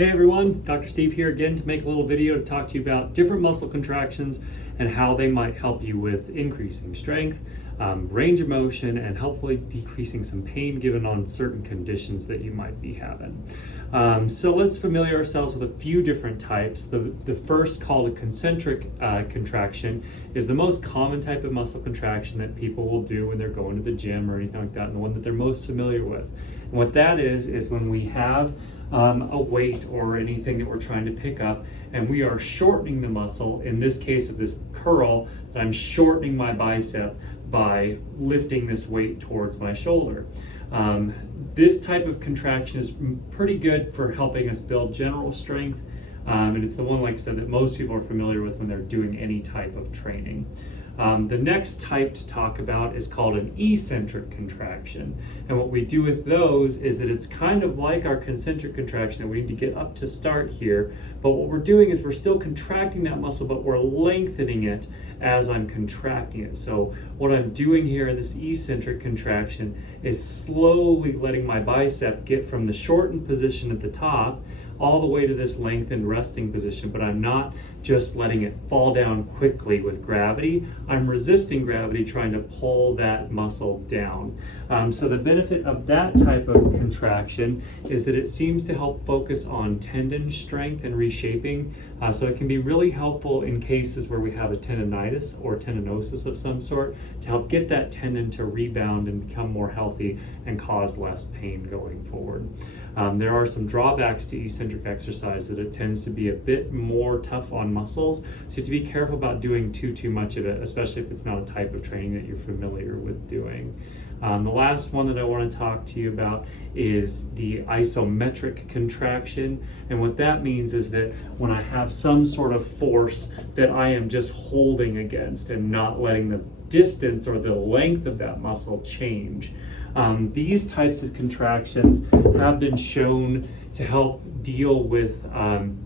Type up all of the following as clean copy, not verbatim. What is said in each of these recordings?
Hey everyone, Dr. Steve here again to make a little video to talk to you about different muscle contractions and how they might help you with increasing strength, range of motion, and hopefully decreasing some pain given on certain conditions that you might be having. So let's familiar ourselves with a few different types. The first, called a concentric contraction, is the most common type of muscle contraction that people will do when they're going to the gym or anything like that, and the one that they're most familiar with. And what that is when we have a weight or anything that we're trying to pick up and we are shortening the muscle. In this case of this curl, that I'm shortening my bicep by lifting this weight towards my shoulder. This type of contraction is pretty good for helping us build general strength, and it's the one, like I said, that most people are familiar with when they're doing any type of training. The next type to talk about is called an eccentric contraction. And what we do with those is that it's kind of like our concentric contraction that we need to get up to start here. But what we're doing is we're still contracting that muscle, but we're lengthening it as I'm contracting it. So what I'm doing here in this eccentric contraction is slowly letting my bicep get from the shortened position at the top all the way to this lengthened resting position, but I'm not just letting it fall down quickly with gravity. I'm resisting gravity, trying to pull that muscle down. So the benefit of that type of contraction is that it seems to help focus on tendon strength and reshaping. So it can be really helpful in cases where we have a tendonitis or tendinosis of some sort to help get that tendon to rebound and become more healthy and cause less pain going forward. There are some drawbacks to eccentric exercise, that it tends to be a bit more tough on muscles, so you have to be careful about doing too much of it, especially if it's not a type of training that you're familiar with doing. The last one that I want to talk to you about is the isometric contraction. And what that means is that when I have some sort of force that I am just holding against and not letting the distance or the length of that muscle change. These types of contractions have been shown to help deal with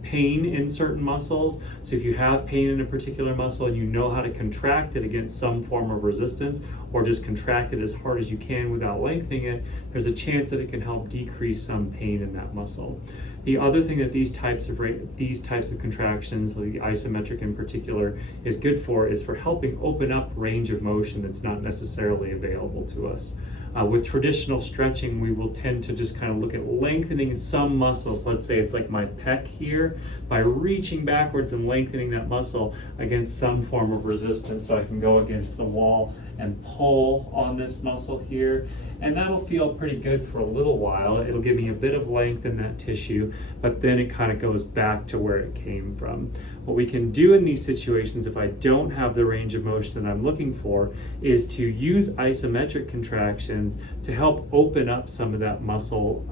pain in certain muscles. So if you have pain in a particular muscle and you know how to contract it against some form of resistance, or just contract it as hard as you can without lengthening it, there's a chance that it can help decrease some pain in that muscle. The other thing that these types of contractions, the isometric in particular, is good for is for helping open up range of motion that's not necessarily available to us. With traditional stretching, we will tend to just kind of look at lengthening some muscles. Let's say it's like my pec here, by reaching backwards and lengthening that muscle against some form of resistance. So I can go against the wall and pull on this muscle here, and that'll feel pretty good for a little while. It'll give me a bit of length in that tissue, but then it kind of goes back to where it came from. What we can do in these situations, if I don't have the range of motion that I'm looking for, is to use isometric contractions to help open up some of that muscle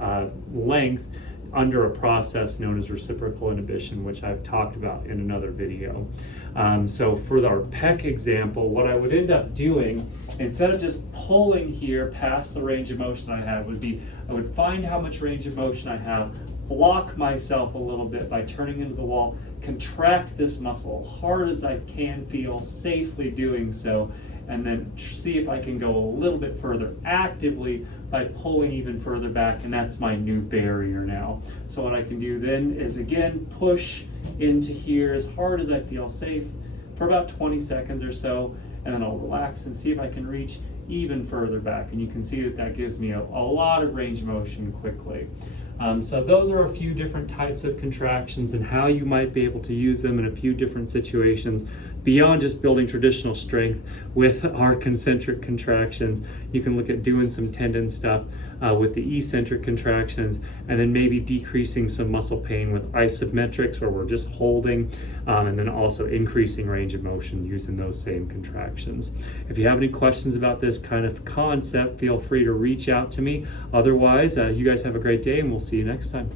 length under a process known as reciprocal inhibition, which I've talked about in another video. So for our pec example, what I would end up doing, instead of just pulling here past the range of motion I have, would be I would find how much range of motion I have, block myself a little bit by turning into the wall, contract this muscle hard as I can feel, safely doing so, and then see if I can go a little bit further actively by pulling even further back, and that's my new barrier now. So what I can do then is again push into here as hard as I feel safe for about 20 seconds or so, and then I'll relax and see if I can reach even further back. And you can see that that gives me a lot of range of motion quickly. So those are a few different types of contractions and how you might be able to use them in a few different situations beyond just building traditional strength with our concentric contractions. You can look at doing some tendon stuff with the eccentric contractions, and then maybe decreasing some muscle pain with isometrics, where we're just holding, and then also increasing range of motion using those same contractions. If you have any questions about this kind of concept, feel free to reach out to me. Otherwise, you guys have a great day, and we'll see you next time.